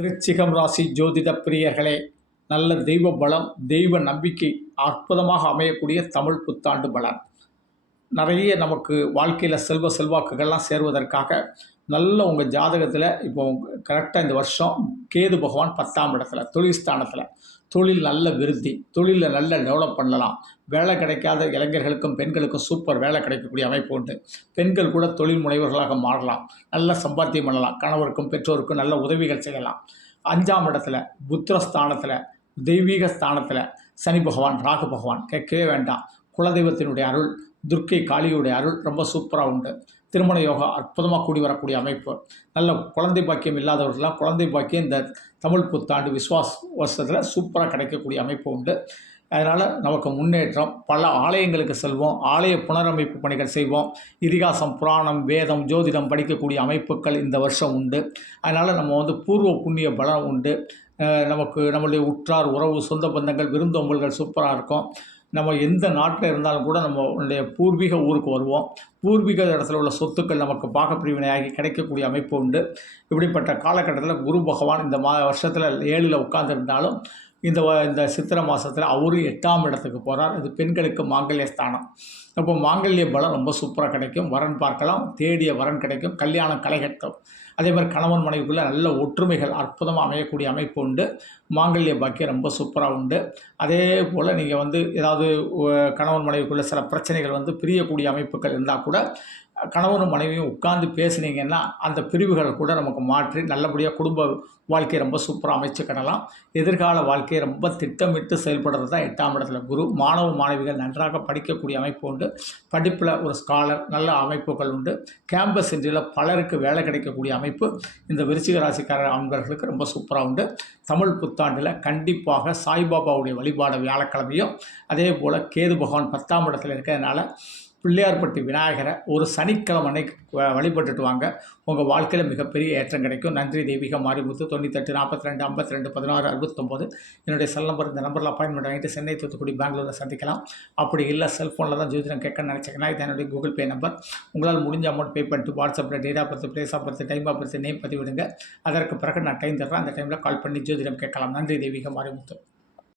விருச்சிகம் ராசி ஜோதிட பிரியர்களே, நல்ல தெய்வ பலம், தெய்வ நம்பிக்கை அற்புதமாக அமையக்கூடிய தமிழ் புத்தாண்டு பலன். நிறைய நமக்கு வாழ்க்கையில் செல்வாக்குகள்லாம் சேருவதற்காக நல்ல உங்கள் ஜாதகத்தில் இப்போ கரெக்டாக இந்த வருஷம் கேது பகவான் 10ஆம் இடத்துல தொழில் ஸ்தானத்தில் தொழில் நல்ல விருத்தி, தொழிலில் நல்ல டெவலப் பண்ணலாம். வேலை கிடைக்காத இளைஞர்களுக்கும் பெண்களுக்கும் சூப்பர் வேலை கிடைக்கக்கூடிய அமைப்பு உண்டு. பெண்கள் கூட தொழில் முனைவர்களாக மாறலாம், நல்ல சம்பாத்தியம் பண்ணலாம், கணவருக்கும் பெற்றோருக்கும் நல்ல உதவிகள் செய்யலாம். 5ஆம் இடத்துல புத்திரஸ்தானத்தில் தெய்வீக ஸ்தானத்தில் சனி பகவான் ராகு பகவான் கேட்கவே வேண்டாம். குலதெய்வத்தினுடைய அருள், துர்க்கை காளியுடைய அருள் ரொம்ப சூப்பராக உண்டு. திருமண யோகா அற்புதமாக கூடி வரக்கூடிய அமைப்பு. நல்ல குழந்தை பாக்கியம் இல்லாதவர்களாம் குழந்தை பாக்கியம் இந்த தமிழ் புத்தாண்டு வருஷத்தில் சூப்பராக கிடைக்கக்கூடிய அமைப்பு உண்டு. அதனால் நமக்கு முன்னேற்றம். பல ஆலயங்களுக்கு செல்வோம், ஆலய புனரமைப்பு பணிகள் செய்வோம். இதிகாசம், புராணம், வேதம், ஜோதிடம் படிக்கக்கூடிய அமைப்புகள் இந்த வருஷம் உண்டு. அதனால் நம்ம பூர்வ புண்ணிய பலம் உண்டு. நம்மளுடைய உற்றார் உறவு சொந்த பந்தங்கள் விருந்தோம்பல்கள் சூப்பராக இருக்கும். நம்ம எந்த நாட்டில் இருந்தாலும் கூட நம்மளுடைய பூர்வீக ஊருக்கு வருவோம். பூர்வீக இடத்துல உள்ள சொத்துக்கள் நமக்கு பாகப்பிரிவினையாகி கிடைக்கக்கூடிய அமைப்பு உண்டு. இப்படிப்பட்ட காலகட்டத்தில் குரு பகவான் இந்த வருஷத்தில் 7ல் உட்கார்ந்துருந்தாலும் இந்த சித்திரை மாதத்தில் அவரு 8ஆம் இடத்துக்கு போகிறார். இது பெண்களுக்கு மாங்கல்ய ஸ்தானம். அப்போ மாங்கல்ய பலம் ரொம்ப சூப்பராக கிடைக்கும். வரன் பார்க்கலாம், தேடிய வரன் கிடைக்கும், கல்யாணம் களைகட்டும். அதே மாதிரி கணவன் மனைவிக்குள்ளே நல்ல ஒற்றுமைகள் அற்புதமாக அமையக்கூடிய அமைப்பு உண்டு. மாங்கல்ய பாக்கியம் ரொம்ப சூப்பராக உண்டு. அதே போல் நீங்கள் ஏதாவது கணவன் மனைவிக்குள்ளே சில பிரச்சனைகள் பிரியக்கூடிய அமைப்புகள் இருந்தால் கூட கணவனும் மனைவியும் உட்கார்ந்து பேசுனீங்கன்னா அந்த பிரிவுகளை கூட நமக்கு மாற்றி நல்லபடியாக குடும்ப வாழ்க்கையை ரொம்ப சூப்பராக அமைச்சுக்கிடலாம். எதிர்கால வாழ்க்கையை ரொம்ப திட்டமிட்டு செயல்படுறது தான் 8ஆம் இடத்துல குரு. மாணவ மாணவிகள் நன்றாக படிக்கக்கூடிய அமைப்பு உண்டு. படிப்பில் ஒரு ஸ்காலர் நல்ல அமைப்புகள் உண்டு. கேம்பஸ் இன்றில் பலருக்கு வேலை கிடைக்கக்கூடிய அமைப்பு இந்த விருச்சிக ராசிக்கார அன்பர்களுக்கு ரொம்ப சூப்பராக உண்டு. தமிழ் புத்தாண்டில் கண்டிப்பாக சாய்பாபாவுடைய வழிபாடு வியாழக்கிழமையும், அதே போல் கேது பகவான் 10ஆம் இடத்துல இருக்கிறதுனால பிள்ளையார்பட்டி விநாயகரை ஒரு சனிக்கிழமை அன்னைக்கு வழிபட்டுட்டு வாங்க. உங்கள் வாழ்க்கையில் மிகப்பெரிய ஏற்றம் கிடைக்கும். நன்றி. தெய்வீக மாரிமுத்து. 98 42 52 16 69 என்னுடைய செல் நம்பர். இந்த நம்பரில் அப்பாயின்மெண்ட் வாங்கிட்டு சென்னை, தூத்துக்குடி, பெங்களூரில் சந்திக்கலாம். அப்படி இல்லை செல்ஃபோனில் தான் ஜோதிடம் கேட்கணும்னு நினச்சிங்கன்னா இது என்னுடைய கூகுள் பே நம்பர். உங்களால் முடிஞ்ச அமௌண்ட் பே பண்ணிட்டு வாட்ஸ்அப்பில் date of birth, place of birth, time of birth, name பதிவிடுங்க. அதற்கு பிறகு நான் டைம் தர்றேன். அந்த டைமில் கால் பண்ணி ஜோதிடம் கேட்கலாம். நன்றி. தெய்வீக மாரிமுத்து.